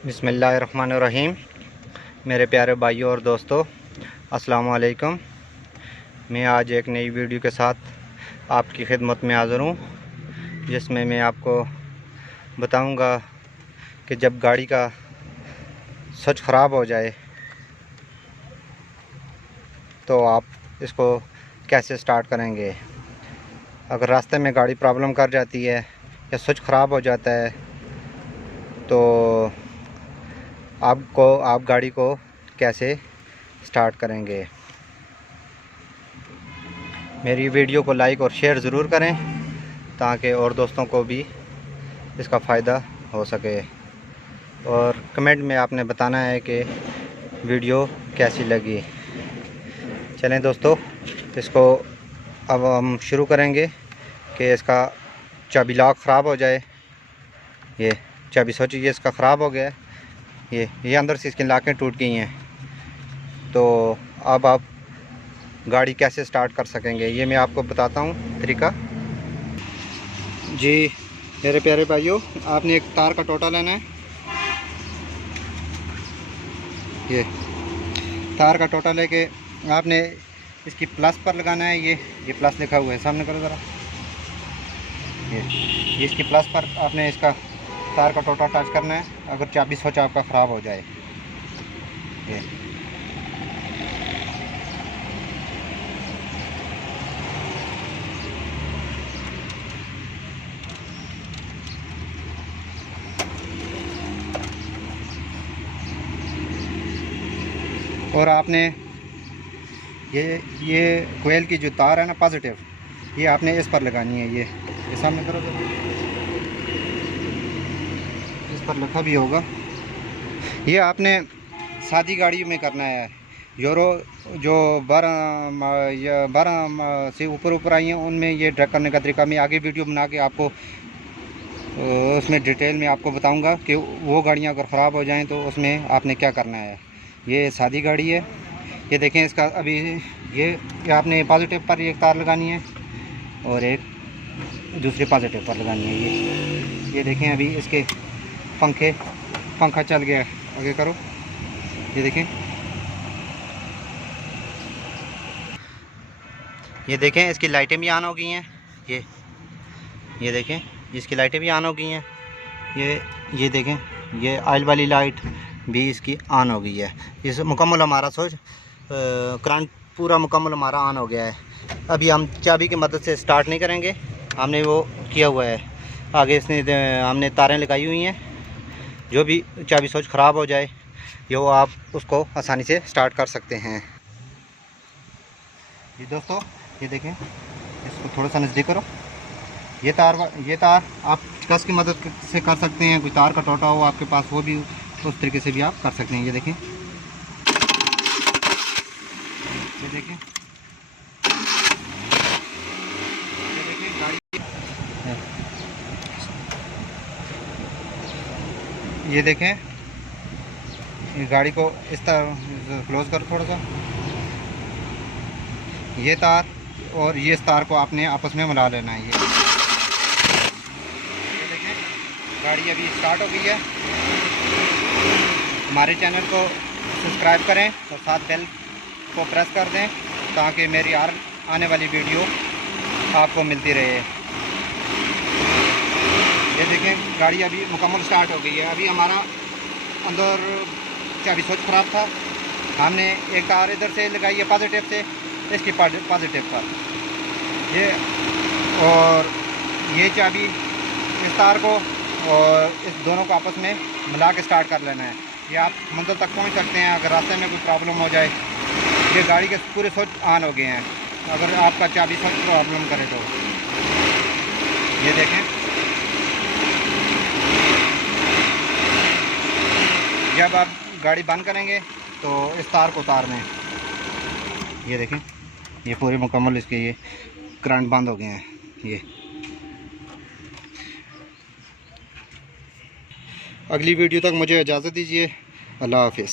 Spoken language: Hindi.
बिस्मिल्लाहिर्रहमानिर्रहीम। मेरे प्यारे भाइयों और दोस्तों, अस्सलाम वालेकुम। मैं आज एक नई वीडियो के साथ आपकी खिदमत में हाज़िर हूँ, जिसमें मैं आपको बताऊंगा कि जब गाड़ी का स्विच ख़राब हो जाए तो आप इसको कैसे स्टार्ट करेंगे। अगर रास्ते में गाड़ी प्रॉब्लम कर जाती है या स्विच ख़राब हो जाता है तो आप गाड़ी को कैसे स्टार्ट करेंगे। मेरी वीडियो को लाइक और शेयर ज़रूर करें ताकि और दोस्तों को भी इसका फ़ायदा हो सके, और कमेंट में आपने बताना है कि वीडियो कैसी लगी। चलें दोस्तों, इसको अब हम शुरू करेंगे कि इसका चाबी लॉक ख़राब हो जाए। ये चाबी स्विच ये इसका ख़राब हो गया है, ये अंदर से इसकी लाकें टूट गई हैं। तो अब आप गाड़ी कैसे स्टार्ट कर सकेंगे ये मैं आपको बताता हूँ तरीका। जी मेरे प्यारे भाइयों, आपने एक तार का टोटा लेना है। ये तार का टोटा लेके आपने इसकी प्लस पर लगाना है। ये प्लस लिखा हुआ है, सामने करो ज़रा। ये इसकी प्लस पर आपने इसका तार का टोटा टच करना है अगर चाबी स्विच आपका ख़राब हो जाए। ये और आपने ये कोयल की जो तार है ना पॉजिटिव, ये आपने इस पर लगानी है। ये सामने करो तो इस पर लिखा भी होगा। ये आपने सादी गाड़ी में करना है। यूरो जो 12 से ऊपर आई हैं उनमें ये ड्रैग करने का तरीका मैं आगे वीडियो बना के आपको उसमें डिटेल में आपको बताऊंगा कि वो गाड़ियाँ अगर ख़राब हो जाएं तो उसमें आपने क्या करना है। ये सादी गाड़ी है। ये देखें, इसका अभी ये आपने पॉजिटिव पर एक तार लगानी है और एक दूसरे पॉजिटिव पर लगानी है। ये देखें, अभी इसके पंखा चल गया है। आगे करो, ये देखें, ये देखें इसकी लाइटें भी ऑन हो गई हैं। ये देखें इसकी लाइटें भी ऑन हो गई हैं। ये देखें, ये ऑयल वाली लाइट भी इसकी ऑन हो गई है। इस मुकम्मल हमारा स्विच करंट पूरा मुकम्मल हमारा ऑन हो गया है। अभी हम चाबी की मदद से स्टार्ट नहीं करेंगे, हमने वो किया हुआ है। आगे इसने हमने तारें लगाई हुई हैं। जो भी चाबी स्विच ख़राब हो जाए वो आप उसको आसानी से स्टार्ट कर सकते हैं। ये दोस्तों, ये देखें, इसको थोड़ा सा नज़दीक करो। ये तार आप कस की मदद से कर सकते हैं। कोई तार का टोटा हो आपके पास, वो भी उस तरीके से भी आप कर सकते हैं। ये देखें, गाड़ी, ये देखें, ये गाड़ी को इस तरह क्लोज करो थोड़ा सा। ये तार और ये इस तार को आपने आपस में मिला लेना है। ये देखें, गाड़ी अभी स्टार्ट हो गई है। हमारे चैनल को सब्सक्राइब करें और साथ बेल को प्रेस कर दें ताकि मेरी हर आने वाली वीडियो आपको मिलती रहे। ये देखें, गाड़ी अभी मुकम्मल स्टार्ट हो गई है। अभी हमारा अंदर चाबी स्विच ख़राब था, हमने एक तार इधर से लगाई है पॉजिटिव से इसकी पॉजिटिव पर ये, और ये चाबी इस तार को और इस दोनों को आपस में मिला के स्टार्ट कर लेना है। ये आप मंजिल तक पहुंच सकते हैं। अगर रास्ते में कोई प्रॉब्लम हो जाए, ये गाड़ी के पूरे स्विच ऑन हो गए हैं। अगर आपका चाबी स्विच प्रॉब्लम करे तो ये देखें, जब आप गाड़ी बंद करेंगे तो इस तार को उतार दें। ये देखें, ये पूरे मुकम्मल इसके ये करंट बंद हो गए हैं। ये अगली वीडियो तक मुझे इजाज़त दीजिए। अल्लाह हाफिज़।